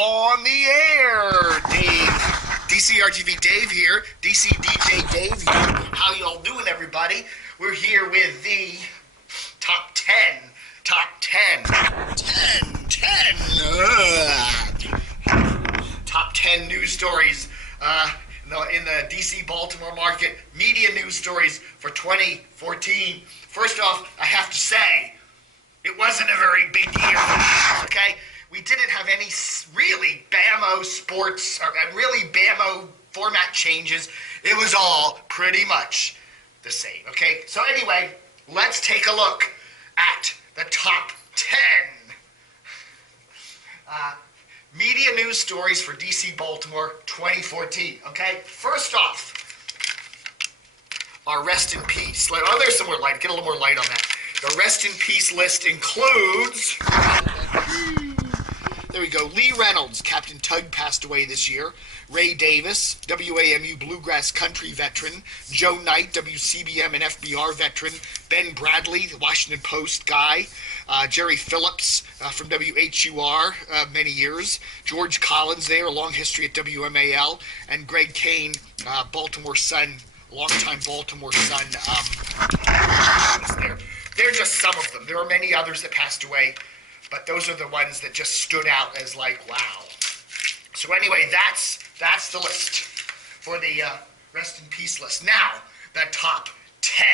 on the air. Dave, DCRTV Dave here, DC DJ Dave here. How y'all doing, everybody? We're here with the top 10 news stories in the DC-Baltimore market, media news stories for 2014. First off, I have to say, it wasn't a very big year, okay? We didn't have any really BAMO sports, or really BAMO format changes. It was all pretty much the same, okay? So anyway, let's take a look at the top 10 media news stories for DC-Baltimore 2014, okay? First off, our rest in peace. Oh, there's some more light. Get a little more light on that. The rest in peace list includes... There we go. Lee Reynolds, Captain Tug, passed away this year. Ray Davis, WAMU Bluegrass Country veteran. Joe Knight, WCBM and FBR veteran. Ben Bradlee, the Washington Post guy. Jerry Phillips from WHUR, many years. George Collins there, a long history at WMAL. And Greg Kane, Baltimore Sun, longtime Baltimore Sun. They're just some of them. There are many others that passed away, but those are the ones that just stood out as like, wow. So anyway, that's the list for the rest in peace list. Now, the top 10.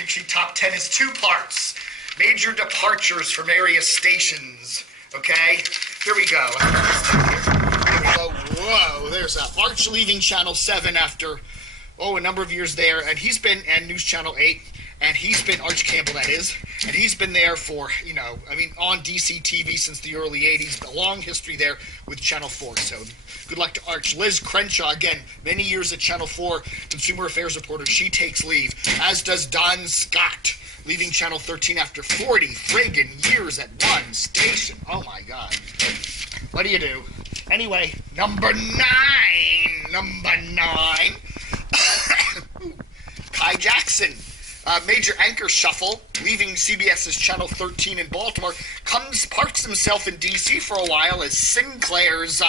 Actually, top 10 is two parts. Major departures from area stations. Okay? Here we go. Whoa, there's Arch leaving Channel 7 after, a number of years there. And he's been, and News Channel 8. And he's been, Arch Campbell that is, and he's been there for, on DC TV since the early 80s, a long history there with Channel 4, so good luck to Arch. Liz Crenshaw, again, many years at Channel 4, consumer affairs reporter, she takes leave, as does Don Scott, leaving Channel 13 after 40 friggin' years at one station. Oh my God. What do you do? Anyway, number 9. Kai Jackson. Major anchor shuffle, leaving CBS's Channel 13 in Baltimore, parks himself in D.C. for a while as Sinclair's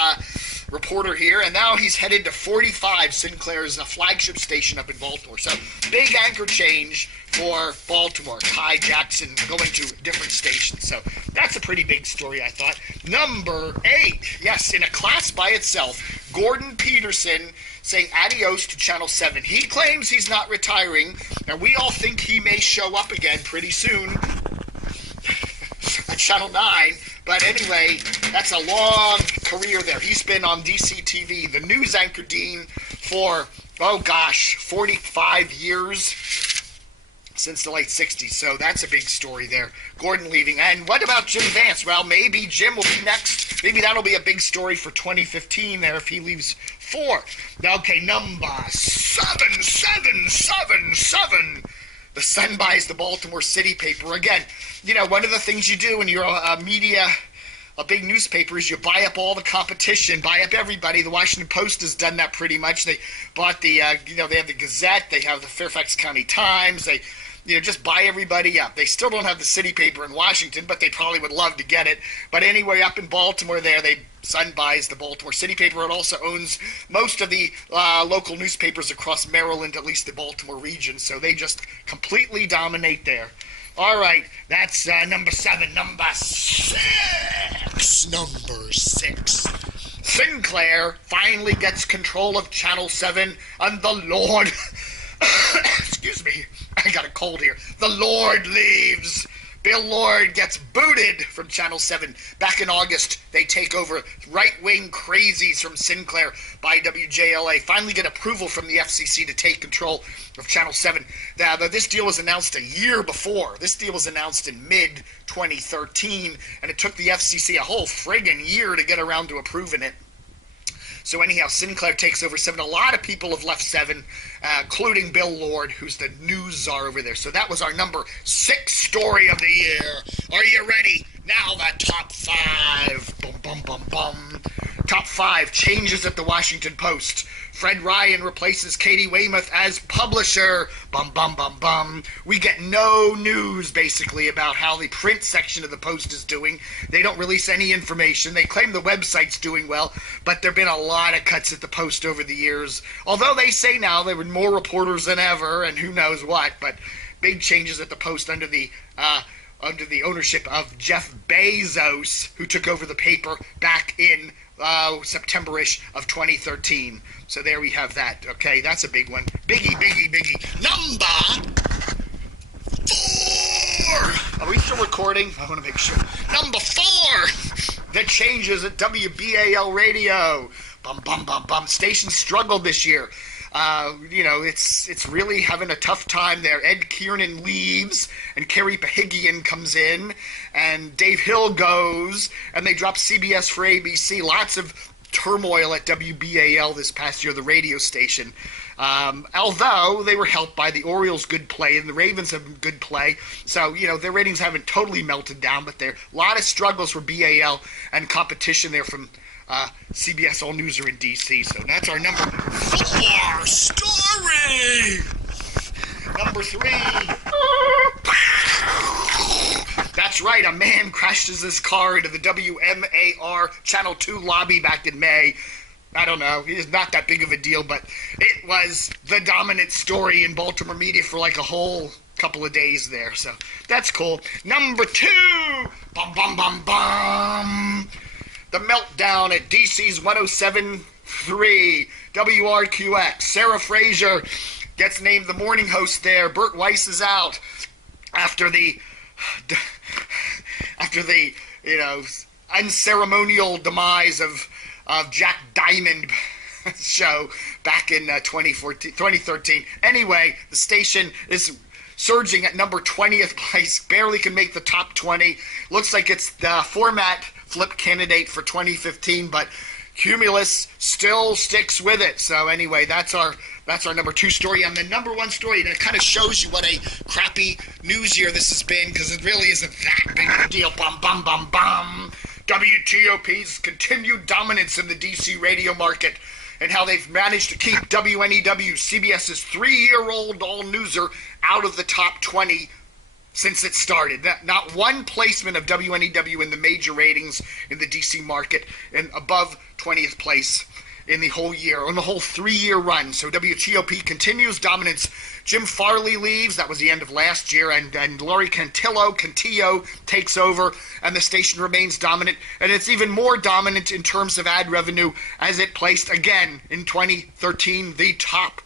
reporter here, and now he's headed to 45, Sinclair's flagship station up in Baltimore. So, big anchor change for Baltimore. Kai Jackson going to different stations. So, that's a pretty big story, I thought. Number 8, yes, in a class by itself, Gordon Peterson saying adios to Channel 7. He claims he's not retiring, and we all think he may show up again pretty soon at Channel 9. But anyway, that's a long career there. He's been on DC TV, the news anchor dean, for, 45 years since the late 60s. So that's a big story there. Gordon leaving. And what about Jim Vance? Well, maybe Jim will be next. Maybe that'll be a big story for 2015 there if he leaves 4. Okay, number 7. The Sun buys the Baltimore City paper. Again, one of the things you do when you're a big newspaper is you buy up all the competition, buy up everybody. The Washington Post has done that pretty much. They bought the, they have the Gazette, they have the Fairfax County Times, they just buy everybody up. They still don't have the city paper in Washington, but they probably would love to get it. But anyway, up in Baltimore there, Sun buys the Baltimore City paper. It also owns most of the local newspapers across Maryland, at least the Baltimore region. So they just completely dominate there. All right, that's number 7. Number 6. Sinclair finally gets control of Channel 7, and the Lord... Excuse me, I got a cold here. The Lord leaves. Bill Lord gets booted from Channel 7. Back in August, they take over right-wing crazies from Sinclair by WJLA. Finally get approval from the FCC to take control of Channel 7. Now, this deal was announced a year before. This deal was announced in mid-2013, and it took the FCC a whole friggin' year to get around to approving it. So anyhow, Sinclair takes over 7. A lot of people have left 7, including Bill Lord, who's the news czar over there. So that was our number 6 story of the year. Are you ready? Now the top 5. Top 5 changes at the Washington Post. Fred Ryan replaces Katie Weymouth as publisher. Bum, bum, bum, bum. We get no news, basically, about how the print section of the Post is doing. They don't release any information. They claim the website's doing well, but there have been a lot of cuts at the Post over the years. Although they say now there were more reporters than ever, and who knows what, but big changes at the Post under the ownership of Jeff Bezos, who took over the paper back in September-ish of 2013. So there we have that. Okay, that's a big one. Biggie. Number 4. Are we still recording? I want to make sure. Number 4. The changes at WBAL Radio. Bum, bum, bum, bum. Station struggled this year. It's really having a tough time there. Ed Kiernan leaves, and Cary Pahigian comes in, and Dave Hill goes, and they drop CBS for ABC. Lots of turmoil at WBAL this past year, the radio station. Although they were helped by the Orioles' good play, and the Ravens have good play, so, their ratings haven't totally melted down, but there are a lot of struggles for BAL and competition there from CBS All News are in DC, so that's our number 4 story. Number 3. That's right, a man crashes his car into the WMAR Channel 2 lobby back in May. I don't know, it's not that big of a deal, but it was the dominant story in Baltimore media for like a whole couple of days there, so that's cool. Number 2. Bum, bum, bum, bum. The meltdown at DC's 107.3 WRQX. Sarah Fraser gets named the morning host there. Bert Weiss is out after the unceremonial demise of Jack Diamond show back in 2013. Anyway, the station is surging at number 20th place. Barely can make the top 20. Looks like it's the format flip candidate for 2015, but Cumulus still sticks with it. So anyway, that's our number 2 story. And the number 1 story, and it kind of shows you what a crappy news year this has been, because it really isn't that big of a deal. Bum, bum, bum, bum. WTOP's continued dominance in the DC radio market, and how they've managed to keep WNEW, CBS's 3-year-old all-newser, out of the top 20 since it started. Not one placement of WNEW in the major ratings in the DC market, and above 20th place in the whole year, on the whole 3-year run. So WTOP continues dominance. Jim Farley leaves. That was the end of last year. And Laurie Cantillo takes over, and the station remains dominant. And it's even more dominant in terms of ad revenue, as it placed again in 2013 the top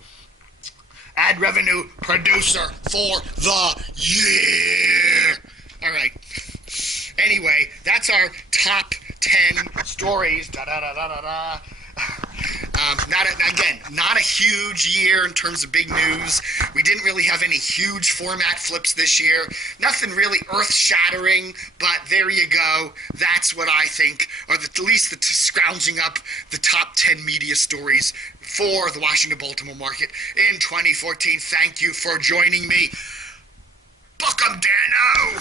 ad revenue producer for the year. All right. Anyway, that's our top 10 stories. Not a huge year in terms of big news. We didn't really have any huge format flips this year. Nothing really earth-shattering, but there you go. That's what I think are at least scrounging up the top 10 media stories for the Washington-Baltimore market in 2014. Thank you for joining me. Book 'em, Dano!